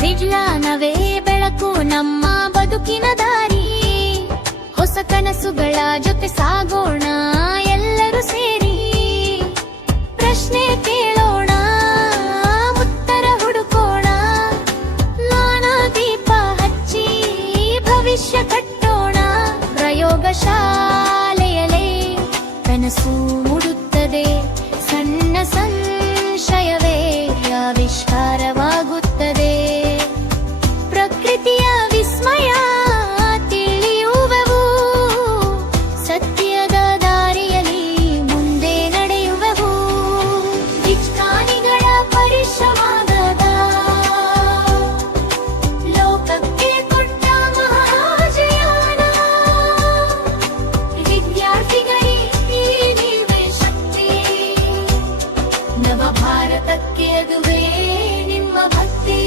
ವಿಜ್ಞಾನವೇ ಬೆಳಕು ನಮ್ಮ ಬದುಕಿನ ದಾರಿ. ಹೊಸ ಕನಸುಗಳ ಜೊತೆ ಸಾಗೋಣ ಎಲ್ಲರೂ ಸೇರಿ. ಪ್ರಶ್ನೆ ಕೇಳೋಣ, ಉತ್ತರ ಹುಡುಕೋಣ. ಜ್ಞಾನ ದೀಪ ಹಚ್ಚಿ ಭವಿಷ್ಯ ಕಟ್ಟೋಣ. ಪ್ರಯೋಗಶಾಲೆಯಲ್ಲೇ ಕನಸು ಮೂಡುತ್ತದೆ. ಸಣ್ಣ ಸಂಶಯವೇ ಆವಿಷ್ಕಾರವಾಗುತ್ತದೆ. ಪ್ರಕೃತಿಯ ವಿಸ್ಮಯ ತಿಳಿಯುವೆವು. ಸತ್ಯದ ದಾರಿಯಲ್ಲಿ ಮುಂದೆ ನಡೆಯುವೆವು. ವಿಜ್ಞಾನಿಗಳ ಪರಿಶ್ರಮದ ಲೋಕಕ್ಕೆ ಕೊಟ್ಟ ಮಹಾಜಯಾನ. ವಿದ್ಯಾರ್ಥಿಗಳಿಗೆ ನೀವೇ ಶಕ್ತಿ. ನವ ಭಾರತಕ್ಕೆ ಅದುವೇ ನಿಮ್ಮ ಭಕ್ತಿ.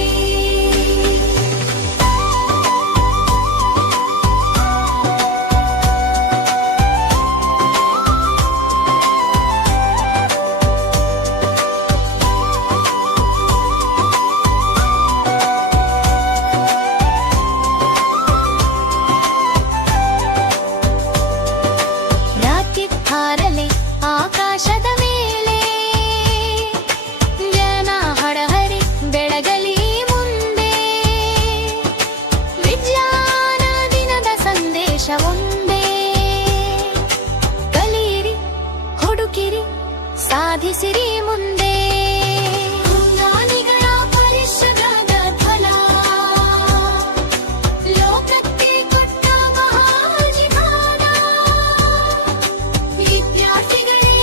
ರಾಕೆಟ್ ಹಾರಲಿ ಆಕಾಶದ ಮೇಲೆ. ಜನ ಹಡಹರಿ ಬೆಳಗಲಿ ಮುಂದೆ. ವಿಜ್ಞಾನ ದಿನದ ಸಂದೇಶ ಒಂದೇ. ಕಲಿಯಿರಿ, ಹುಡುಕಿರಿ, ಸಾಧಿಸಿರಿ ಮುಂದೆ. ಜ್ಞಾನಿಗಳ ಪರಿಶ್ರಮದ ಫಲ ಲೋಕಕ್ಕೆ ಕೊಟ್ಟ ಮಹಾಜೀವನ. ವಿದ್ಯಾರ್ಥಿಗಳೇ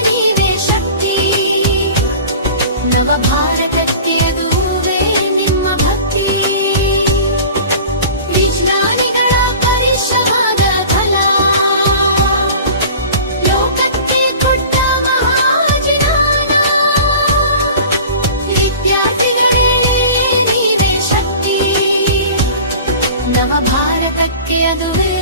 ನೀವೇ ಶಕ್ತಿ. ನವ ಭಾರತಕ್ಕೆ ಅದುವೇ ನಿಮ್ಮ ಭಕ್ತಿ. ವಿಜ್ಞಾನಿಗಳ ಪರಿಶ್ರಮದ ಫಲ ಲೋಕಕ್ಕೆ ಕೊಟ್ಟ ಮಹಾಜೀವನ. ವಿದ್ಯಾರ್ಥಿಗಳೇ ನೀವೇ ಶಕ್ತಿ. ನವ ಭಾರತಕ್ಕೆ ಅದುವೇ